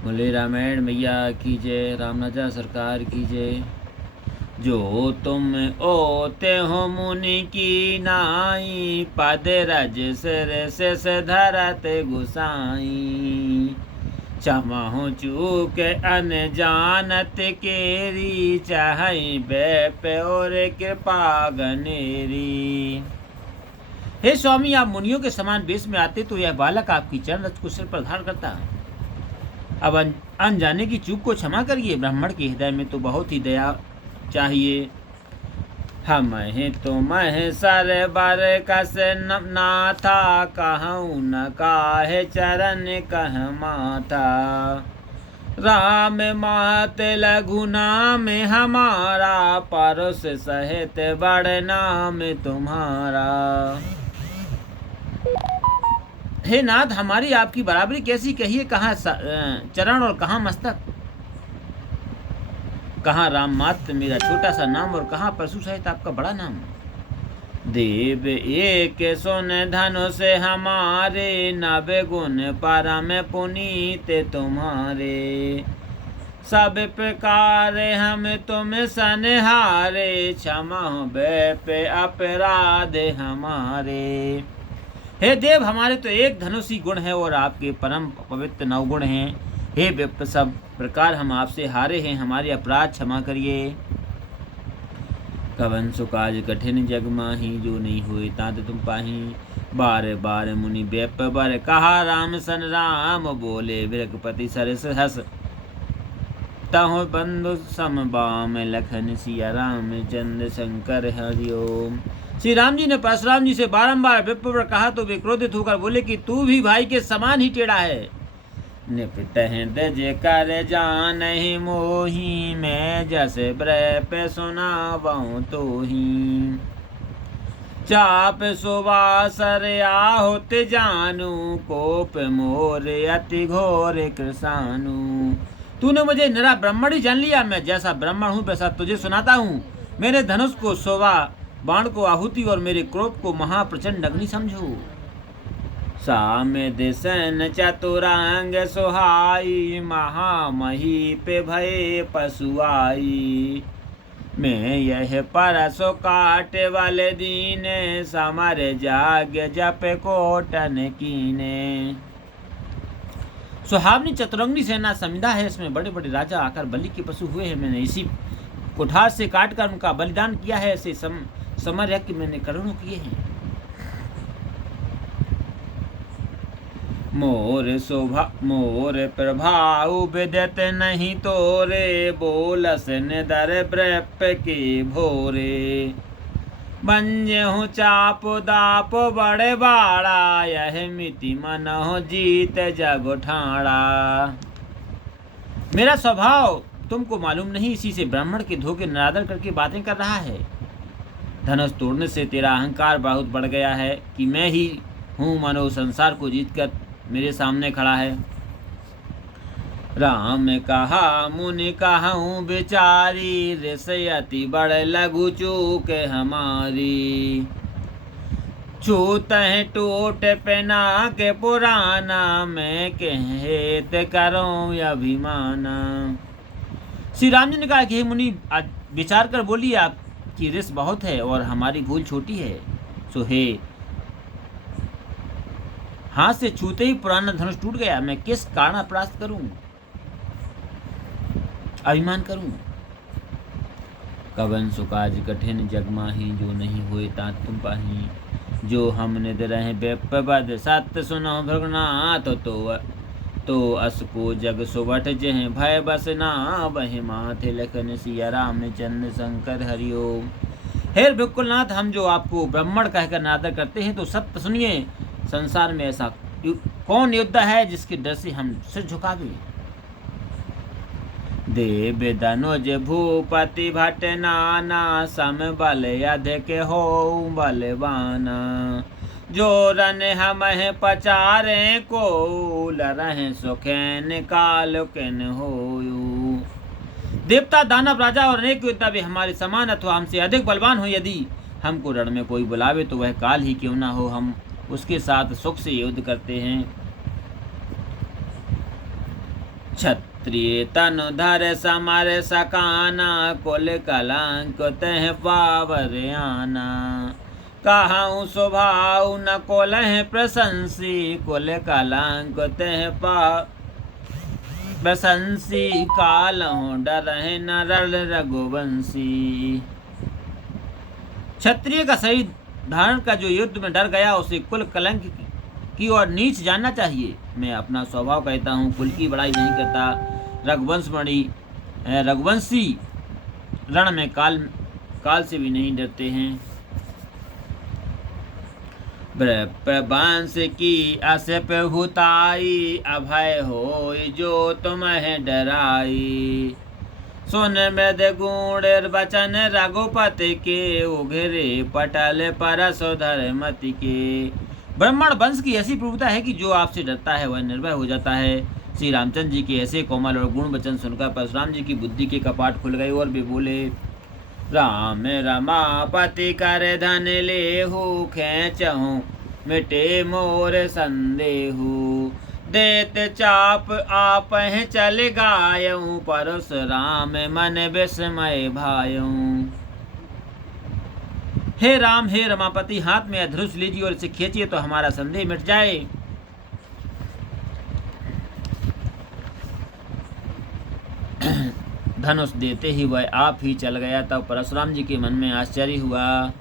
बोले रामायण मैया की जय, राम राजा सरकार की जय। जो तुम ओते हो मुनि की नाई, पद रज सिर शेष धरत गुसाई। क्षमा हो चूक अनजानत केरी, चाहे बेप और कृपा गनेरी। हे स्वामी, आप मुनियों के समान वेश में आते तो यह बालक आपकी चरण रज को सिर पर धारण करता। अब अनजाने की चूक को क्षमा करिए। ब्राह्मण के हृदय में तो बहुत ही दया चाहिए। हम तुम सर बर कस नाथा, कहूँ न काहे चरण कह माथा। राम मात लघु नाम हमारा, परोस सहित बड़ नाम तुम्हारा। हे नाथ, हमारी आपकी बराबरी कैसी कहिए। कहाँ चरण और कहाँ मस्तक, कहाँ राम मात्र मेरा छोटा सा नाम और कहाँ परशु सहित आपका बड़ा नाम। देव एक सुन धनु से हमारे, नव गुण परम पुनीत तुम्हारे। सब प्रकार हम तुम सनहारे, क्षमा बेप अपराध हमारे। हे देव, हमारे तो एक धनुषी गुण है और आपके परम पवित्र नवगुण हैं। हे विप्र, सब प्रकार हम आपसे हारे हैं, हमारे अपराध क्षमा करिए। कवन सुकाज कठिन जग माही, जो नहीं हुए तात तुम पाही। बार बार मुनि व्यप बर कहा, राम सन राम बोले विरकपति सरस हस। तहो बंधु सम बाम, लखन सिया राम चंद्र शंकर हरिओम। श्री राम जी ने परशुराम जी से बारंबार विप्र कहा तो वे क्रोधित होकर बोले कि तू भी भाई के समान ही टेढ़ा है। निपट दज कर जान ही मोही, मैं जस ब्रप सुनावऊं तो ही। चाप सुवासर आहुत जानू, कोप मोर अति घोर कृसानु। तूने मुझे निरा ब्राह्मण ही जान लिया। मैं जैसा ब्राह्मण हूँ वैसा तुझे सुनाता हूँ। मेरे धनुष को शोभा, बाण को आहुति और मेरे क्रोध को महाप्रचंड अग्नि समझो। साम दिसन चतुरांग सुहाई, महामही पे भय पशुआई। मैं यह परसो काट वाले दीन, समर जाग जप कोटन कीने। सुहावनी चतुरंगी सेना समिधा है, इसमें बड़े बड़े राजा आकर बलि के पशु हुए हैं। मैंने इसी कुठार से काटकर उनका बलिदान किया है। ऐसे समर यज्ञ मैंने करोड़ों किए हैं। मोर शोभा मोर प्रभाव विदत नहीं तोरे, बोलस निदर ब्रप के भोरे। बंजहु चाप दाप बड़े बाड़ा, यह मिति मनहु जीत जग ठाड़ा। मेरा स्वभाव तुमको मालूम नहीं, इसी से ब्राह्मण के धोखे निरादर करके बातें कर रहा है। धनुष तोड़ने से तेरा अहंकार बहुत बढ़ गया है कि मैं ही हूँ, मानो संसार को जीतकर मेरे सामने खड़ा है। राम कहा मुनि कहूँ बिचारी, ऋषयति बड़ लघु चूक हमारी। छूत है टूट पेना के पुराना, मैं कहेत करूँ अभिमाना। श्री राम जी ने कहा कि हे मुनि, विचार कर बोलिए, आपकी रिस बहुत है और हमारी भूल छोटी है। सो हे, हाथ से छूते ही पुराना धनुष टूट गया। मैं किस कारण अपराध करूं, अभिमान करूं। कवन सुकाज कठिन जग माही, जो नहीं हुए तात तुम पाही। जो हमने दे रहे बेपद सत्य सुनो भृगनाथ, तो अस को जग सुवट जह भय बसना। बह माथे लखन सिया राम चंद्र शंकर हरिओम। हे बिल्कुलनाथ, हम जो आपको ब्राह्मण कहकर नादर करते हैं तो सत्य सुनिए। संसार में ऐसा कौन योद्धा है जिसके डर से हम सिर झुकावे। देव धनुज भूपति भट नाना, सम बल अधिक हो बलवाना। जो रन हम पचारे को, लरह सुखैन काल किन होयु। देवता, दानव, राजा और अनेक योद्धा भी हमारे समान अथवा हमसे अधिक बलवान हो। यदि हमको रण में कोई बुलावे तो वह काल ही क्यों ना हो, हम उसके साथ सुख से युद्ध करते हैं। क्षत्रिय तनु धर समर सकाना, कुल कलंक तह पावर आना। कहाऊँ स्वभाव न कोलह प्रशंसी, कुल कलंक तह पा प्रशंसी। कालहु डरहि नरल रघुवंशी। क्षत्रिय का शरीर धारण का जो युद्ध में डर गया, उसे कुल कलंक की ओर नीच जानना चाहिए। मैं अपना स्वभाव कहता हूँ, कुल की बड़ाई नहीं करता। रघुवंशी रण में काल से भी नहीं डरते हैं। प्रवंश की असप हुताई, अभय हो जो तुम्हें डराई। सुन मृद गुण वचन रघुपति के, उघरे पटल परसोधर मति के। ब्राह्मण वंश की ऐसी प्रभुता है कि जो आपसे डरता है वह निर्भय हो जाता है। श्री रामचंद्र जी के ऐसे कोमल और गुण वचन सुनकर परशुराम जी की बुद्धि के कपाट खुल गए और भी बोले, राम रमापति कर धन लेहु, खेचहु मिटे मोर संदेहु। देत चाप आप चल गायऊ, परशुराम मन विस्मय भायऊ। हे राम, हे रमापति, हाथ में धनुष लीजिए और इसे खींचिए तो हमारा संदेह मिट जाए। धनुष देते ही वह आप ही चल गया। तब परशुराम जी के मन में आश्चर्य हुआ।